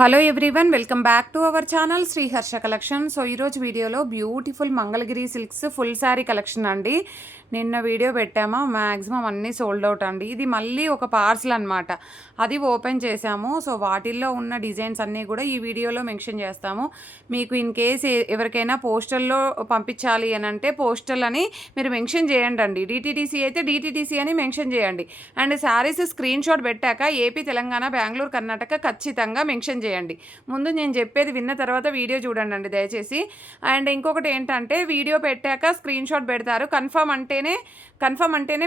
Hello everyone, welcome back to our channel Shri Harsha collection. So ఈరోజు వీడియోలో beautiful Mangalagiri silks full sari collection అండి. నిన్న video పెట్టాము, మ్యాక్సిమం అన్నీ సోల్డ్ అవుట్ అండి. ఇది మళ్ళీ ఒక పార్సల్ అనమాట, అది ఓపెన్ చేసాము. సో వాటిల్లో ఉన్న డిజైన్స్ అన్నీ కూడా ఈ వీడియోలో మెన్షన్ చేస్తాము. మీకు ఇన్ కేస్ ఎవరికైనా పోస్టల్లో పంపించాలి అని అంటే పోస్టల్ అని మీరు మెన్షన్ చేయండి అండి. డిటీడీసీ అయితే డిటీడీసీ అని మెన్షన్ చేయండి. అండ్ శారీస్ స్క్రీన్ షాట్ పెట్టాక ఏపీ, తెలంగాణ, బెంగళూరు, కర్ణాటక ఖచ్చితంగా మెన్షన్ చేయండి. ముందు నేను చెప్పేది విన్న తర్వాత వీడియో చూడండి అండి దయచేసి. అండ్ ఇంకొకటి ఏంటంటే, వీడియో పెట్టాక స్క్రీన్ షాట్ పెడతారు, కన్ఫర్మ్ అంటేనే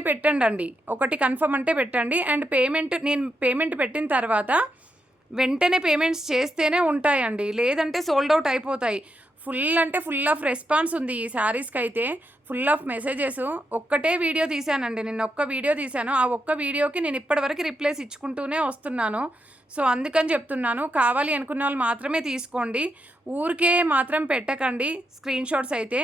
పెట్టండి అండి. ఒకటి కన్ఫర్మ్ అంటే పెట్టండి. అండ్ నేను పేమెంట్ పెట్టిన తర్వాత వెంటనే పేమెంట్స్ చేస్తేనే ఉంటాయండి, లేదంటే సోల్డ్ అవుట్ అయిపోతాయి. ఫుల్ ఆఫ్ రెస్పాన్స్ ఉంది ఈ శారీస్కి అయితే, ఫుల్ ఆఫ్ మెసేజెస్. ఒక్కటే వీడియో తీశానండి, నిన్న ఒక్క వీడియో తీశాను. ఆ ఒక్క వీడియోకి నేను ఇప్పటివరకు రిప్లైస్ ఇచ్చుకుంటూనే వస్తున్నాను. సో అందుకని చెప్తున్నాను, కావాలి అనుకున్న వాళ్ళు మాత్రమే తీసుకోండి, ఊరికే మాత్రం పెట్టకండి స్క్రీన్ షాట్స్ అయితే.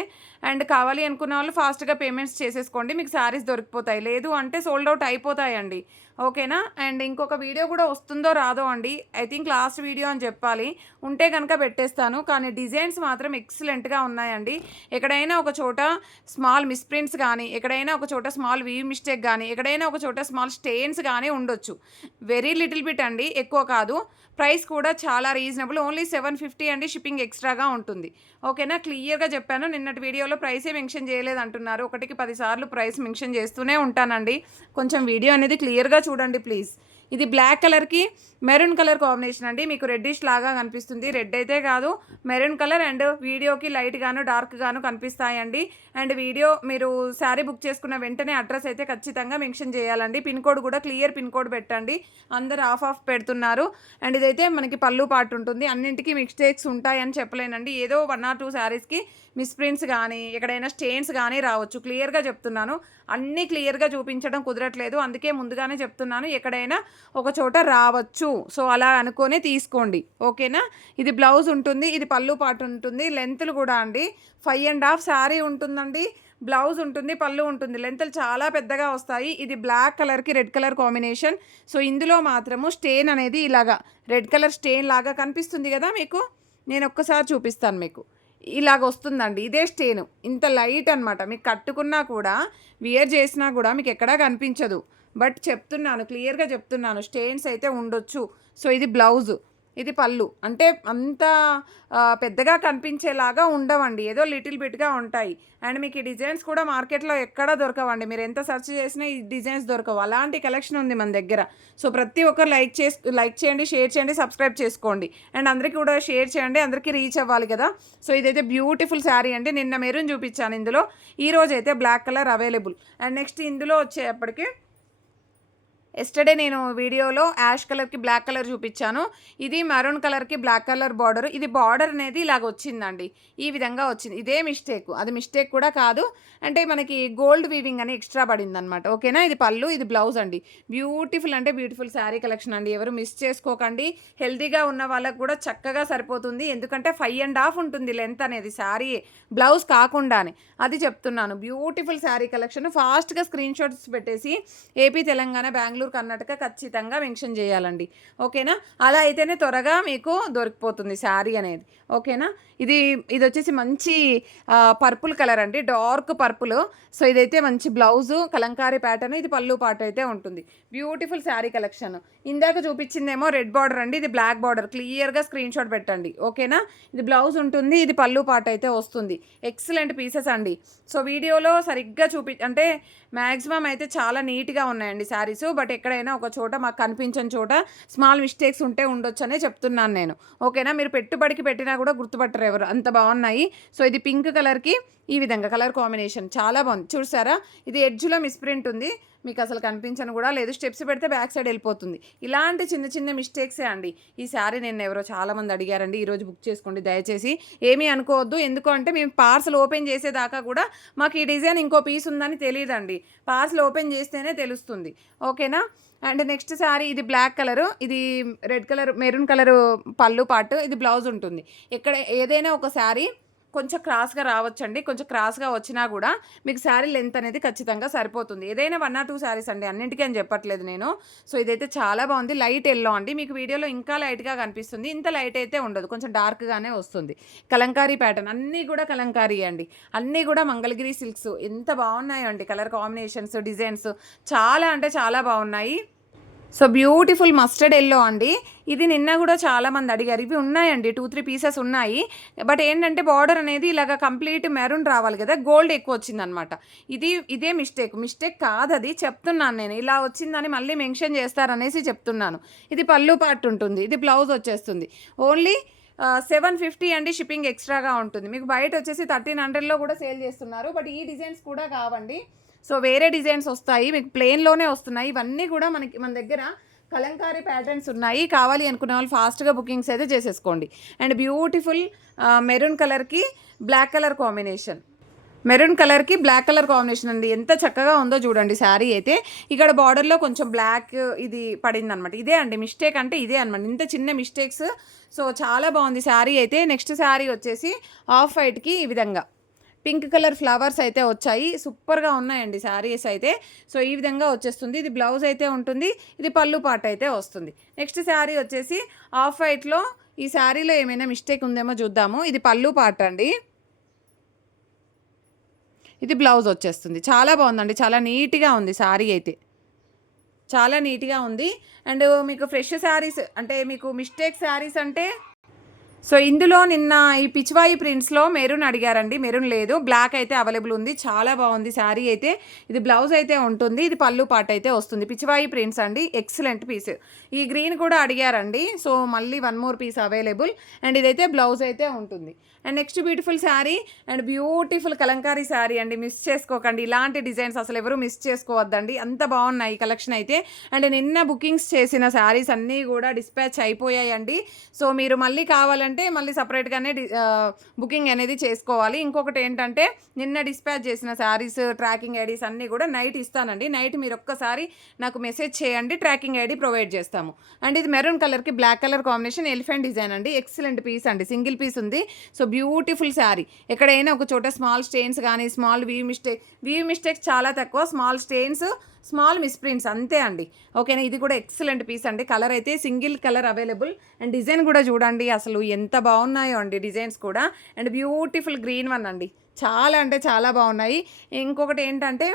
అండ్ కావాలి అనుకున్న వాళ్ళు ఫాస్ట్గా పేమెంట్స్ చేసేసుకోండి, మీకు శారీస్ దొరికిపోతాయి. లేదు అంటే సోల్డ్ అవుట్ అయిపోతాయండి, ఓకేనా. అండ్ ఇంకొక వీడియో కూడా వస్తుందో రాదో అండి, ఐ థింక్ లాస్ట్ వీడియో అని చెప్పాలి. ఉంటే కనుక పెట్టేస్తాను. కానీ డిజైన్స్ మాత్రం ఎక్సలెంట్గా ఉన్నాయండి. ఎక్కడైనా ఒక చోట స్మాల్ మిస్ప్రింట్స్ కానీ, ఎక్కడైనా ఒక చోట స్మాల్ వీవ్ మిస్టేక్ కానీ, ఎక్కడైనా ఒక చోట స్మాల్ స్టెయిన్స్ కానీ ఉండొచ్చు. వెరీ లిటిల్ బిట్ అండి, ఎక్కువ కాదు. ప్రైస్ కూడా చాలా రీజనబుల్, ఓన్లీ 750 అండి. షిప్పింగ్ ఎక్స్ట్రాగా ఉంటుంది, ఓకేనా. క్లియర్గా చెప్పాను. నిన్నటి వీడియోలో ప్రైసే మెన్షన్ చేయలేదు అంటున్నారు. ఒకటికి 10 సార్లు ప్రైస్ మెన్షన్ చేస్తూనే ఉంటానండి. కొంచెం వీడియో అనేది క్లియర్గా చూడండి ప్లీజ్. ఇది బ్లాక్ కలర్కి మెరూన్ కలర్ కాంబినేషన్ అండి. మీకు రెడ్డిష్ లాగా కనిపిస్తుంది, రెడ్ అయితే కాదు, మెరూన్ కలర్. అండ్ వీడియోకి లైట్ గాను డార్క్ గాను కనిపిస్తాయండి. అండ్ వీడియో మీరు శారీ బుక్ చేసుకున్న వెంటనే అడ్రస్ అయితే ఖచ్చితంగా మెన్షన్ చేయాలండి. పిన్ కోడ్ కూడా క్లియర్ పిన్ కోడ్ పెట్టండి, అందరు ఆఫ్ పెడుతున్నారు. అండ్ ఇదైతే మనకి పళ్ళు పాటు ఉంటుంది. అన్నింటికి మిస్టేక్స్ ఉంటాయని చెప్పలేనండి, ఏదో 1 or 2 శారీస్కి మిస్ప్రింట్స్ కానీ, ఎక్కడైనా స్టెయిన్స్ కానీ రావచ్చు. క్లియర్గా చెప్తున్నాను, అన్నీ క్లియర్గా చూపించడం కుదరట్లేదు, అందుకే ముందుగానే చెప్తున్నాను, ఎక్కడైనా ఒక చోట రావచ్చు. సో అలా అనుకొని తీసుకోండి, ఓకేనా. ఇది బ్లౌజ్ ఉంటుంది, ఇది పళ్ళు పాటు ఉంటుంది. లెంత్లు కూడా అండి 5.5 శారీ ఉంటుందండి, బ్లౌజ్ ఉంటుంది, పళ్ళు ఉంటుంది. లెంత్లు చాలా పెద్దగా వస్తాయి. ఇది బ్లాక్ కలర్కి రెడ్ కలర్ కాంబినేషన్. సో ఇందులో మాత్రము స్టెయిన్ అనేది ఇలాగా రెడ్ కలర్ స్టెయిన్ లాగా కనిపిస్తుంది కదా మీకు, నేను ఒక్కసారి చూపిస్తాను మీకు. ఇలాగ వస్తుందండి, ఇదే స్టెయిన్. ఇంత లైట్ అనమాట, మీకు కట్టుకున్నా కూడా వియర్ చేసినా కూడా మీకు ఎక్కడా కనిపించదు. బట్ చెప్తున్నాను, క్లియర్గా చెప్తున్నాను, స్టెయిన్స్ అయితే ఉండొచ్చు. సో ఇది బ్లౌజు, ఇది పళ్ళు. అంటే అంత పెద్దగా కనిపించేలాగా ఉండవండి, ఏదో లిటిల్ బిట్గా ఉంటాయి. అండ్ మీకు ఈ డిజైన్స్ కూడా మార్కెట్లో ఎక్కడా దొరకవండి, మీరు ఎంత సెర్చ్ చేసినా ఈ డిజైన్స్ దొరకవు. అలాంటి కలెక్షన్ ఉంది మన దగ్గర. సో ప్రతి ఒక్కరు లైక్ చేయండి, షేర్ చేయండి, సబ్స్క్రైబ్ చేసుకోండి. అండ్ అందరికీ కూడా షేర్ చేయండి, అందరికీ రీచ్ అవ్వాలి కదా. సో ఇదైతే బ్యూటిఫుల్ శారీ అండి. నిన్న మెరూన్ చూపించాను, ఇందులో ఈరోజు అయితే black colour available. And next ఇందులో వచ్చేప్పటికి ఎస్టర్డే నేను వీడియోలో యాష్ కలర్కి బ్లాక్ కలర్ చూపించాను. ఇది మెరూన్ కలర్కి బ్లాక్ కలర్ బార్డర్. ఇది బార్డర్ అనేది ఇలాగ వచ్చిందండి, ఈ విధంగా వచ్చింది. ఇదే మిస్టేక్, అది మిస్టేక్ కూడా కాదు. అంటే మనకి గోల్డ్ వీవింగ్ అని ఎక్స్ట్రా పడింది అనమాట, ఓకేనా. ఇది పళ్ళు, ఇది బ్లౌజ్ అండి. బ్యూటిఫుల్ అంటే బ్యూటిఫుల్ శారీ కలెక్షన్ అండి, ఎవరు మిస్ చేసుకోకండి. హెల్తీగా ఉన్న వాళ్ళకు కూడా చక్కగా సరిపోతుంది, ఎందుకంటే 5.5 ఉంటుంది లెంత్ అనేది శారీ, బ్లౌజ్ కాకుండానే. అది చెప్తున్నాను, బ్యూటిఫుల్ శారీ కలెక్షన్. ఫాస్ట్గా స్క్రీన్ షాట్స్ పెట్టేసి ఏపీ, తెలంగాణ, బెంగళూరు, కర్ణాటక ఖచ్చితంగా మెన్షన్ చేయాలండి, ఓకేనా. అలా అయితేనే త్వరగా మీకు దొరికిపోతుంది శారీ అనేది, ఓకేనా. ఇది వచ్చేసి మంచి పర్పుల్ కలర్ అండి, డార్క్ పర్పుల్. సో ఇదైతే మంచి బ్లౌజు, కలంకారీ ప్యాటర్న్. ఇది పళ్ళు పాట అయితే ఉంటుంది. Beautiful sari collection. ఇందాక చూపించిందేమో రెడ్ బార్డర్ అండి, ఇది బ్లాక్ బార్డర్. క్లియర్గా స్క్రీన్ షాట్ పెట్టండి, ఓకేనా. ఇది బ్లౌజ్ ఉంటుంది, ఇది పళ్ళు పాట అయితే వస్తుంది. ఎక్సలెంట్ పీసెస్ అండి. సో వీడియోలో సరిగ్గా అంటే మ్యాక్సిమం అయితే చాలా నీట్గా ఉన్నాయండి శారీస్. బట్ ఎక్కడైనా ఒక చోట మాకు కనిపించని చోట స్మాల్ మిస్టేక్స్ ఉంటే ఉండొచ్చు అనే చెప్తున్నాను నేను, ఓకేనా. మీరు పెట్టుబడికి పెట్టినా కూడా గుర్తుపట్టరు ఎవరు, అంత బాగున్నాయి. సో ఇది పింక్ కలర్కి ఈ విధంగా కలర్ కాంబినేషన్ చాలా బాగుంది, చూసారా. ఇది ఎడ్జ్లో మిస్ప్రింట్ ఉంది, మీకు అసలు కనిపించను కూడా లేదు. స్టెప్స్ పెడితే బ్యాక్ సైడ్ వెళ్ళిపోతుంది. ఇలాంటి చిన్న చిన్న మిస్టేక్సే అండి. ఈ శారీ నేను ఎవరో చాలామంది అడిగారండి, ఈరోజు బుక్ చేసుకోండి దయచేసి, ఏమీ అనుకోవద్దు. ఎందుకు అంటే మేము పార్సల్ ఓపెన్ చేసేదాకా కూడా మాకు ఈ డిజైన్ ఇంకో పీస్ ఉందని తెలియదండి, పార్సల్ ఓపెన్ చేస్తేనే తెలుస్తుంది, ఓకేనా. అండ్ నెక్స్ట్ శారీ, ఇది బ్లాక్ కలరు, ఇది రెడ్ కలర్ మెరూన్ కలరు పళ్ళు పాటు, ఇది బ్లౌజ్ ఉంటుంది. ఏదైనా ఒక శారీ కొంచెం క్రాస్గా రావచ్చండి. కొంచెం క్రాస్గా వచ్చినా కూడా మీకు శారీ లెంత్ అనేది ఖచ్చితంగా సరిపోతుంది. ఏదైనా 1 or 2 శారీస్ అండి, అన్నింటికీ అని చెప్పట్లేదు నేను. సో ఇదైతే చాలా బాగుంది. లైట్ ఎల్లో అండి, మీకు వీడియోలో ఇంకా లైట్గా కనిపిస్తుంది, ఇంత లైట్ అయితే ఉండదు, కొంచెం డార్క్గానే వస్తుంది. కలంకారీ ప్యాటర్న్ అన్నీ కూడా కలంకారీ అండి, అన్నీ కూడా మంగళగిరి సిల్క్స్. ఎంత బాగున్నాయో అండి కలర్ కాంబినేషన్స్, డిజైన్స్ చాలా అంటే చాలా బాగున్నాయి. సో బ్యూటిఫుల్ మస్టర్డ్ ఎల్లో అండి. ఇది నిన్న కూడా చాలామంది అడిగారు. ఇవి ఉన్నాయండి, 2-3 పీసెస్ ఉన్నాయి. బట్ ఏంటంటే బార్డర్ అనేది ఇలాగ కంప్లీట్ మెరూన్ రావాలి కదా, గోల్డ్ ఎక్కువ వచ్చిందనమాట. ఇదే మిస్టేక్ కాదు, అది చెప్తున్నాను నేను. ఇలా వచ్చిందని మళ్ళీ మెన్షన్ చేస్తారనేసి చెప్తున్నాను. ఇది పళ్ళు పార్ట్ ఉంటుంది, ఇది బ్లౌజ్ వచ్చేస్తుంది. ఓన్లీ 750 అండి, షిప్పింగ్ ఎక్స్ట్రాగా ఉంటుంది. మీకు బయట వచ్చేసి 1300లో కూడా సేల్ చేస్తున్నారు. బట్ ఈ డిజైన్స్ కూడా కావండి, సో వేరే డిజైన్స్ వస్తాయి, మీకు ప్లెయిన్లోనే వస్తున్నాయి. ఇవన్నీ కూడా మన దగ్గర కలంకారీ ప్యాటర్న్స్ ఉన్నాయి. కావాలి అనుకునే వాళ్ళు ఫాస్ట్గా బుకింగ్స్ అయితే చేసేసుకోండి. అండ్ బ్యూటిఫుల్ మెరూన్ కలర్కి బ్లాక్ కలర్ కాంబినేషన్, అండి. ఎంత చక్కగా ఉందో చూడండి శారీ అయితే. ఇక్కడ బార్డర్లో కొంచెం బ్లాక్ ఇది పడింది అనమాట. ఇదే అండి మిస్టేక్, అంటే ఇదే అనమాట, ఇంత చిన్న మిస్టేక్స్. సో చాలా బాగుంది శారీ అయితే. నెక్స్ట్ శారీ వచ్చేసి ఆఫ్ వైట్కి ఈ విధంగా పింక్ కలర్ ఫ్లవర్స్ అయితే వచ్చాయి. సూపర్గా ఉన్నాయండి శారీస్ అయితే. సో ఈ విధంగా వచ్చేస్తుంది. ఇది బ్లౌజ్ అయితే ఉంటుంది, ఇది పళ్ళు పార్ట్ అయితే వస్తుంది. నెక్స్ట్ శారీ వచ్చేసి ఆఫ్ వైట్లో. ఈ శారీలో ఏమైనా మిస్టేక్ ఉందేమో చూద్దాము. ఇది పళ్ళు పార్ట్ అండి, ఇది బ్లౌజ్ వచ్చేస్తుంది. చాలా బాగుందండి, చాలా నీట్గా ఉంది శారీ అయితే, చాలా నీట్గా ఉంది. అండ్ మీకు ఫ్రెష్ శారీస్ అంటే మీకు మిస్టేక్ శారీస్ అంటే, సో ఇందులో నిన్న ఈ పిచ్వాయి ప్రింట్స్లో మెరూన్ అడిగారండి, మెరూన్ లేదు, బ్లాక్ అయితే అవైలబుల్ ఉంది. చాలా బాగుంది శారీ అయితే. ఇది బ్లౌజ్ అయితే ఉంటుంది, ఇది పళ్ళు పార్ట్ అయితే వస్తుంది. పిచ్వాయి ప్రింట్స్ అండి, ఎక్సలెంట్ పీస్. ఈ గ్రీన్ కూడా అడిగారండి, సో మళ్ళీ 1 more పీస్ అవైలబుల్. అండ్ ఇదైతే బ్లౌజ్ అయితే ఉంటుంది. And next beautiful sari and beautiful Kalamkari sari అండి, మిస్ చేసుకోకండి. ఇలాంటి డిజైన్స్ అసలు ఎవరు మిస్ చేసుకోవద్దండి, అంత బాగున్నాయి ఈ కలెక్షన్ అయితే. అండ్ నిన్న బుకింగ్స్ చేసిన శారీస్ అన్నీ కూడా డిస్పాచ్ అయిపోయాయండి. సో మీరు మళ్ళీ కావాలంటే మళ్ళీ సపరేట్గానే బుకింగ్ అనేది చేసుకోవాలి. ఇంకొకటి ఏంటంటే నిన్న డిస్పాచ్ చేసిన శారీస్ ట్రాకింగ్ ఐడీస్ అన్నీ కూడా నైట్ ఇస్తానండి. నైట్ మీరు ఒక్కసారి నాకు మెసేజ్ చేయండి, ట్రాకింగ్ ఐడి ప్రొవైడ్ చేస్తాము. అండ్ ఇది మెరూన్ కలర్కి black colour combination, elephant design అండి, ఎక్సలెంట్ పీస్ అండి, సింగిల్ పీస్ ఉంది. So beautiful sari. ఎక్కడైనా ఒక చోట స్మాల్ స్టెయిన్స్ కానీ స్మాల్ వీవ్ మిస్టేక్స్ చాలా తక్కువ, స్మాల్ స్టెయిన్స్, స్మాల్ మిస్ప్రింట్స్ అంతే అండి. ఓకేనా, ఇది కూడా ఎక్సలెంట్ పీస్ అండి. కలర్ అయితే single colour available. And design కూడా చూడండి అసలు ఎంత బాగున్నాయో అండి డిజైన్స్ కూడా. అండ్ బ్యూటిఫుల్ గ్రీన్ వన్ అండి, చాలా అంటే చాలా బాగున్నాయి. ఇంకొకటి ఏంటంటే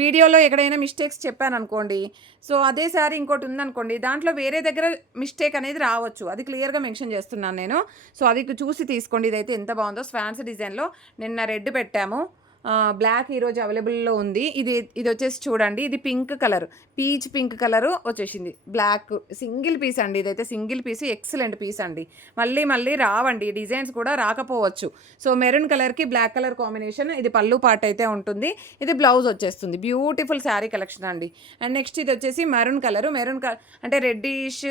వీడియోలో ఎక్కడైనా మిస్టేక్స్ చెప్పాను అనుకోండి, సో అదే సారీ ఇంకోటి ఉందనుకోండి, దాంట్లో వేరే దగ్గర మిస్టేక్ అనేది రావచ్చు, అది క్లియర్గా మెన్షన్ చేస్తున్నాను నేను. సో అది చూసి తీసుకోండి. ఇదైతే ఎంత బాగుందో, స్వాన్స్ డిజైన్లో నిన్న రెడ్ పెట్టాము, బ్లాక్ ఈరోజు అవైలబుల్లో ఉంది. ఇది వచ్చేసి చూడండి, ఇది pink colour, peach pink colour వచ్చేసింది, బ్లాక్ సింగిల్ పీస్ అండి. ఇదైతే సింగిల్ పీస్, ఎక్సలెంట్ పీస్ అండి. మళ్ళీ రావండి డిజైన్స్ కూడా రాకపోవచ్చు. సో మెరూన్ కలర్కి బ్లాక్ కలర్ కాంబినేషన్, ఇది పళ్ళు పార్ట్ అయితే ఉంటుంది, ఇది బ్లౌజ్ వచ్చేస్తుంది. బ్యూటిఫుల్ శారీ కలెక్షన్ అండి. అండ్ నెక్స్ట్ ఇది వచ్చేసి మెరూన్ కలర్ అంటే రెడ్డిష్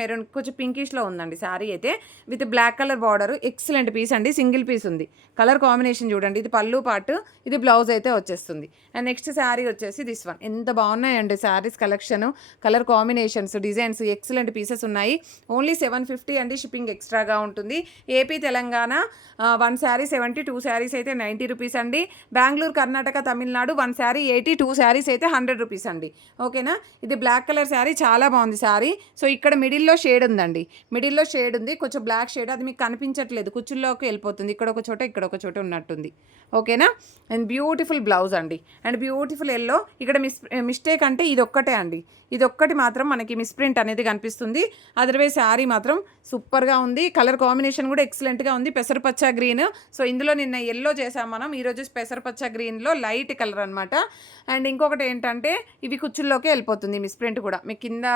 మెరూన్ కొంచెం పింకిష్లో ఉందండి శారీ అయితే, with black colour border, excellent piece అండి, సింగిల్ పీస్ ఉంది. కలర్ కాంబినేషన్ చూడండి, ఇది పళ్ళు పార్ట్, ఇది బ్లౌజ్ అయితే వచ్చేస్తుంది. అండ్ నెక్స్ట్ శారీ వచ్చేసి దిస్ వన్. ఎంత బాగున్నాయండి saris collection, colour combinations, designs, excellent pieces ఉన్నాయి. ఓన్లీ 750 అండి, షిప్పింగ్ ఎక్స్ట్రాగా ఉంటుంది. ఏపీ తెలంగాణ 1 శారీ 70, 2 శారీస్ అయితే 90 రూపీస్ అండి. బెంగళూరు కర్ణాటక తమిళనాడు 1 శారీ 80, 2 శారీస్ అయితే 100 రూపీస్ అండి. ఓకేనా, ఇది బ్లాక్ కలర్ శారీ, చాలా బాగుంది శారీ. సో ఇక్కడ మిడిల్లో షేడ్ ఉందండి, కొంచెం బ్లాక్ షేడ్, అది మీకు కనిపించట్లేదు, కుచ్చుల్లోకి వెళ్ళిపోతుంది, ఇక్కడ ఒక చోట ఉన్నట్టుంది. ఓకేనా, అండ్ బ్యూటిఫుల్ బ్లౌజ్ అండి. And beautiful yellow. ఇక్కడ మిస్టేక్ అంటే ఇదొక్కటే అండి, ఇదొక్కటి మాత్రం మనకి మిస్ప్రింట్ అనేది కనిపిస్తుంది. అదర్వైజ్ శారీ మాత్రం సూపర్గా ఉంది. కలర్ కాంబినేషన్ కూడా ఎక్సలెంట్గా ఉంది, పెసరపచ్చ గ్రీన్. సో ఇందులో నిన్న ఎల్లో చేసాం మనం, ఈరోజు పెసరపచ్చ గ్రీన్లో లైట్ కలర్ అనమాట. అండ్ ఇంకొకటి ఏంటంటే ఇవి కుచ్చుల్లోకి వెళ్ళిపోతుంది మిస్ప్రింట్ కూడా, మీకు కింద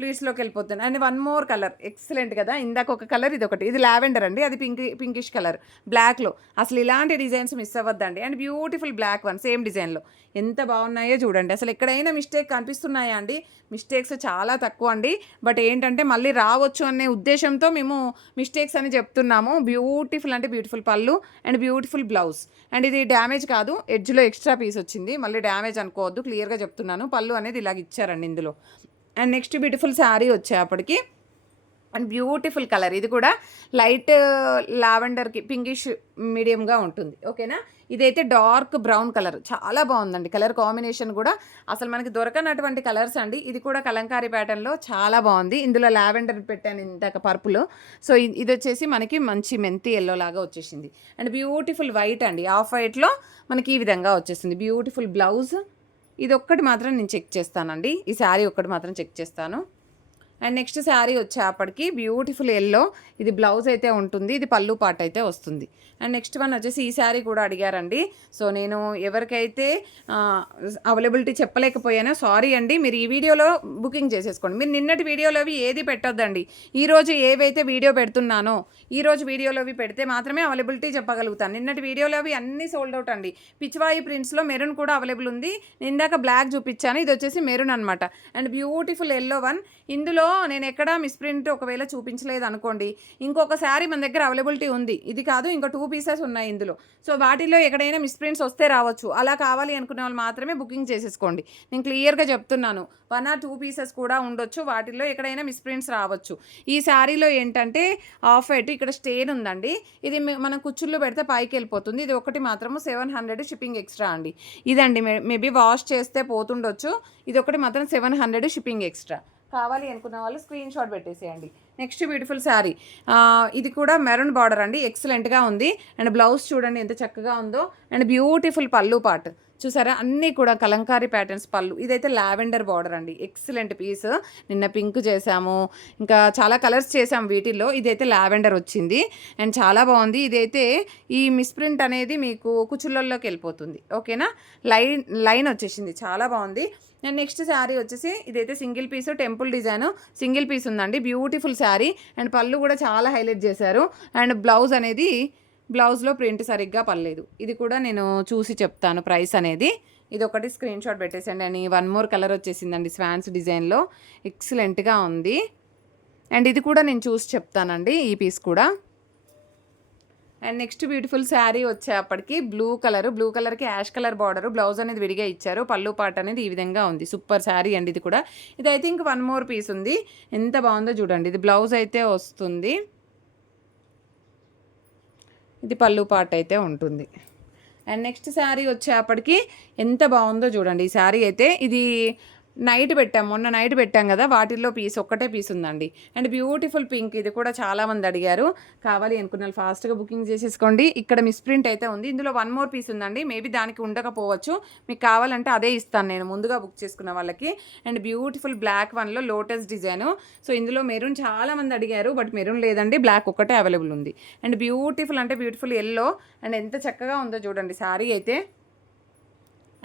ఫ్లీట్స్లోకి వెళ్ళిపోతుంది. అండ్ 1 more కలర్, ఎక్సలెంట్ కదా, ఇందాక ఒక కలర్, ఇది లావెండర్ అండి, అది పింకిష్ కలర్ బ్లాక్లో. అసలు ఇలాంటి డిజైన్స్ మిస్ అవ్వద్దండి. And beautiful black one same డిజైన్లో, ఎంత బాగున్నాయో చూడండి. అసలు ఎక్కడైనా మిస్టేక్ కనిపిస్తున్నాయా అండి? మిస్టేక్స్ చాలా తక్కువ అండి. బట్ ఏంటంటే మళ్ళీ రావచ్చు అనే ఉద్దేశంతో మేము మిస్టేక్స్ అని చెప్తున్నాము. బ్యూటిఫుల్ అంటే బ్యూటిఫుల్ పళ్ళు అండ్ బ్యూటిఫుల్ బ్లౌజ్. అండ్ ఇది డ్యామేజ్ కాదు, ఎడ్జ్లో ఎక్స్ట్రా పీస్ వచ్చింది, మళ్ళీ డ్యామేజ్ అనుకోవద్దు, క్లియర్గా చెప్తున్నాను. పళ్ళు అనేది ఇలాగ ఇచ్చారండి ఇందులో. అండ్ నెక్స్ట్ బ్యూటిఫుల్ శారీ వచ్చేప్పటికి అండ్ బ్యూటిఫుల్ కలర్. ఇది కూడా లైట్ లావెండర్కి పింకిష్ మీడియంగా ఉంటుంది. ఓకేనా. ఇదైతే డార్క్ బ్రౌన్ కలర్, చాలా బాగుందండి కలర్ కాంబినేషన్ కూడా. అసలు మనకి దొరకనటువంటి కలర్స్ అండి. ఇది కూడా కలంకారీ ప్యాటర్న్లో చాలా బాగుంది. ఇందులో లావెండర్ పెట్టాను ఇందాక పర్పుల్. సో ఇది వచ్చేసి మనకి మంచి మెంతి ఎల్లో లాగా వచ్చేసింది. అండ్ బ్యూటిఫుల్ వైట్ అండి, ఆఫ్ వైట్లో మనకి ఈ విధంగా వచ్చేసింది. Beautiful blouse. ఇది ఒక్కటి మాత్రం నేను చెక్ చేస్తానండి, ఈ శారీ ఒక్కటి మాత్రం చెక్ చేస్తాను. అండ్ నెక్స్ట్ శారీ వచ్చేప్పటికి బ్యూటిఫుల్ ఎల్లో, ఇది బ్లౌజ్ అయితే ఉంటుంది, ఇది పళ్ళు పార్ట్ అయితే వస్తుంది. అండ్ నెక్స్ట్ వన్ వచ్చేసి ఈ శారీ కూడా అడిగారండి. సో నేను ఎవరికైతే అవైలబిలిటీ చెప్పలేకపోయానో సారీ అండి, మీరు ఈ వీడియోలో బుకింగ్ చేసేసుకోండి. మీరు నిన్నటి వీడియోలోవి ఏది పెట్టొద్దండి. ఈరోజు ఏవైతే వీడియో పెడుతున్నానో ఈరోజు వీడియోలోవి పెడితే మాత్రమే అవైలబిలిటీ చెప్పగలుగుతాను. నిన్నటి వీడియోలోవి అన్నీ సోల్డ్ అవుట్ అండి. పిచ్చివాయి ప్రింట్స్లో మెరూన్ కూడా అవైలబుల్ ఉంది. ఇందాక బ్లాక్ చూపించాను, ఇది వచ్చేసి మెరూన్ అనమాట. And beautiful yellow one. ఇందులో నేను ఎక్కడ మిస్ప్రింట్ ఒకవేళ చూపించలేదు అనుకోండి, ఇంకొక శారీ మన దగ్గర అవైలబిలిటీ ఉంది. ఇది కాదు, ఇంకో 2 పీసెస్ ఉన్నాయి ఇందులో. సో వాటిల్లో ఎక్కడైనా మిస్ప్రింట్స్ వస్తే రావచ్చు. అలా కావాలి అనుకునే వాళ్ళు మాత్రమే బుకింగ్ చేసేసుకోండి. నేను క్లియర్గా చెప్తున్నాను, 1 or 2 పీసెస్ కూడా ఉండొచ్చు, వాటిల్లో ఎక్కడైనా మిస్ప్రింట్స్ రావచ్చు. ఈ శారీలో ఏంటంటే ఆఫ్ వైట్ ఇక్కడ స్టేన్ ఉందండి. ఇది మనం కుచ్చుల్లో పెడితే పైకి వెళ్ళిపోతుంది. ఇది ఒకటి మాత్రము 700 షిప్పింగ్ ఎక్స్ట్రా అండి. ఇదండి మేబీ వాష్ చేస్తే పోతుండొచ్చు. ఇది ఒకటి మాత్రం 700 షిప్పింగ్ ఎక్స్ట్రా. కావాలి అనుకున్న వాళ్ళు స్క్రీన్ షాట్ పెట్టేసేయండి. Next beautiful sari. ఇది కూడా మెరూన్ బార్డర్ అండి, ఎక్సలెంట్గా ఉంది. అండ్ బ్లౌజ్ చూడండి ఎంత చక్కగా ఉందో. అండ్ బ్యూటిఫుల్ పళ్ళు పార్ట్ చూసారా, అన్నీ కూడా కలంకారీ ప్యాటర్న్స్ పళ్ళు. ఇదైతే లావెండర్ బార్డర్ అండి, ఎక్సలెంట్ పీస్. నిన్న పింక్ చేసాము, ఇంకా చాలా కలర్స్ చేసాము వీటిల్లో. ఇదైతే లావెండర్ వచ్చింది అండ్ చాలా బాగుంది. ఇదైతే ఈ మిస్ప్రింట్ అనేది మీకు కుచులలోకి వెళ్ళిపోతుంది. ఓకేనా. లైన్ వచ్చేసింది, చాలా బాగుంది. అండ్ నెక్స్ట్ శారీ వచ్చేసి ఇదైతే single piece, temple design single piece ఉందండి. బ్యూటిఫుల్ శారీ. అండ్ పళ్ళు కూడా చాలా హైలైట్ చేశారు. అండ్ బ్లౌజ్ అనేది బ్లౌజ్లో ప్రింట్ సరిగ్గా పర్లేదు. ఇది కూడా నేను చూసి చెప్తాను ప్రైస్ అనేది. ఇది ఒకటి స్క్రీన్ షాట్ పెట్టేసండి. అని 1 more కలర్ వచ్చేసిందండి స్వాన్స్ డిజైన్లో, ఎక్సలెంట్గా ఉంది. అండ్ ఇది కూడా నేను చూసి చెప్తానండి ఈ పీస్ కూడా. అండ్ నెక్స్ట్ బ్యూటిఫుల్ శారీ వచ్చేప్పటికి బ్లూ కలర్కి యాష్ కలర్ బార్డర్, బ్లౌజ్ అనేది విడిగా ఇచ్చారు. పళ్ళు పాట అనేది ఈ విధంగా ఉంది. సూపర్ శారీ అండి ఇది కూడా. ఇది ఐ థింక్ 1 more పీస్ ఉంది. ఎంత బాగుందో చూడండి. ఇది బ్లౌజ్ అయితే వస్తుంది, ఇది పళ్ళు పాట అయితే ఉంటుంది. అండ్ నెక్స్ట్ శారీ వచ్చేప్పటికి ఎంత బాగుందో చూడండి. ఈ శారీ అయితే ఇది నైట్ పెట్టాం, మొన్న నైట్ పెట్టాం కదా, వాటిల్లో ఒక్కటే పీస్ ఉందండి. And beautiful pink. ఇది కూడా చాలామంది అడిగారు. కావాలి అనుకున్న ఫాస్ట్గా బుకింగ్ చేసేసుకోండి. ఇక్కడ మిస్ప్రింట్ అయితే ఉంది. ఇందులో 1 more పీస్ ఉందండి. మేబీ దానికి ఉండకపోవచ్చు. మీకు కావాలంటే అదే ఇస్తాను నేను ముందుగా బుక్ చేసుకున్న వాళ్ళకి. అండ్ బ్యూటిఫుల్ బ్లాక్ వన్లో లోటస్ డిజైను. సో ఇందులో మెరూన్ చాలామంది అడిగారు, బట్ మెరూన్ లేదండి, బ్లాక్ ఒక్కటే అవైలబుల్ ఉంది. అండ్ బ్యూటిఫుల్ అంటే బ్యూటిఫుల్ ఎల్లో. అండ్ ఎంత చక్కగా ఉందో చూడండి శారీ అయితే.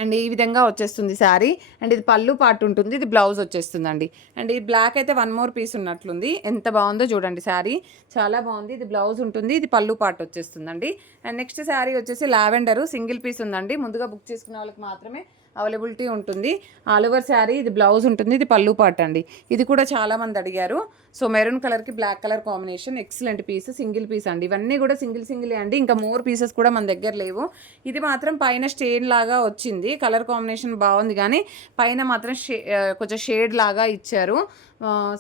అండ్ ఈ విధంగా వచ్చేస్తుంది శారీ. అండ్ ఇది పళ్ళు పార్ట్ ఉంటుంది, ఇది బ్లౌజ్ వచ్చేస్తుందండి. అండ్ ఈ బ్లాక్ అయితే 1 more పీస్ ఉన్నట్లుంది. ఎంత బాగుందో చూడండి శారీ, చాలా బాగుంది. ఇది బ్లౌజ్ ఉంటుంది, ఇది పళ్ళు పార్ట్ వచ్చేస్తుందండి. అండ్ నెక్స్ట్ శారీ వచ్చేసి లావెండర్ సింగిల్ పీస్ ఉందండి. ముందుగా బుక్ చేసుకున్న వాళ్ళకి మాత్రమే అవైలబిలిటీ ఉంటుంది. ఆల్ ఓవర్ శారీ, ఇది బ్లౌజ్ ఉంటుంది, ఇది పళ్ళు పార్ట్ అండి. ఇది కూడా చాలామంది అడిగారు. సో మెరూన్ కలర్కి black colour combination, excellent piece, single piece అండి. ఇవన్నీ కూడా సింగిల్ అండి, ఇంకా 4 pieces కూడా మన దగ్గర లేవు. ఇది మాత్రం పైన స్టేన్ లాగా వచ్చింది, కలర్ కాంబినేషన్ బాగుంది, కానీ పైన మాత్రం కొంచెం షేడ్ లాగా ఇచ్చారు.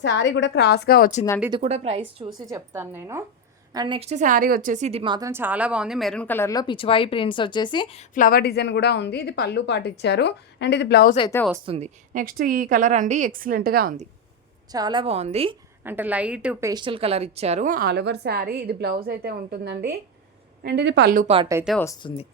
శారీ కూడా క్రాస్గా వచ్చిందండి. ఇది కూడా ప్రైస్ చూసి చెప్తాను నేను. అండ్ నెక్స్ట్ శారీ వచ్చేసి ఇది మాత్రం చాలా బాగుంది. మెరూన్ కలర్లో పిచ్చివాయి ప్రింట్స్ వచ్చేసి ఫ్లవర్ డిజైన్ కూడా ఉంది. ఇది పళ్ళు పాటు ఇచ్చారు. అండ్ ఇది బ్లౌజ్ అయితే వస్తుంది. నెక్స్ట్ ఈ కలర్ అండి, ఎక్సలెంట్గా ఉంది, చాలా బాగుంది. అంటే లైట్ పేస్టల్ కలర్ ఇచ్చారు. ఆల్ ఓవర్ శారీ, ఇది బ్లౌజ్ అయితే ఉంటుందండి. అండ్ ఇది పళ్ళు పార్ట్ అయితే వస్తుంది.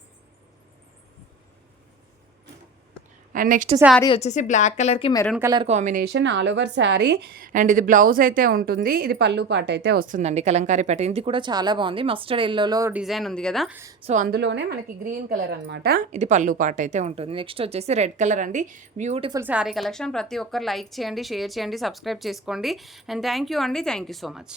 అండ్ నెక్స్ట్ శారీ వచ్చేసి బ్లాక్ కలర్కి maroon colour combination, all over sari. And ఇది బ్లౌజ్ అయితే ఉంటుంది, ఇది పళ్ళు పార్ట్ అయితే వస్తుందండి, కలంకారీ ప్యాటర్న్. ఇది కూడా చాలా బాగుంది. మస్టర్డ్ ఎల్లోలో డిజైన్ ఉంది కదా, సో అందులోనే మనకి గ్రీన్ కలర్ అనమాట. ఇది పళ్ళు పార్ట్ అయితే ఉంటుంది. నెక్స్ట్ వచ్చేసి రెడ్ కలర్ అండి. Beautiful sari collection. ప్రతి ఒక్కరు లైక్ చేయండి, షేర్ చేయండి, సబ్స్క్రైబ్ చేసుకోండి. అండ్ థ్యాంక్ యూ అండి, థ్యాంక్ యూ సో మచ్.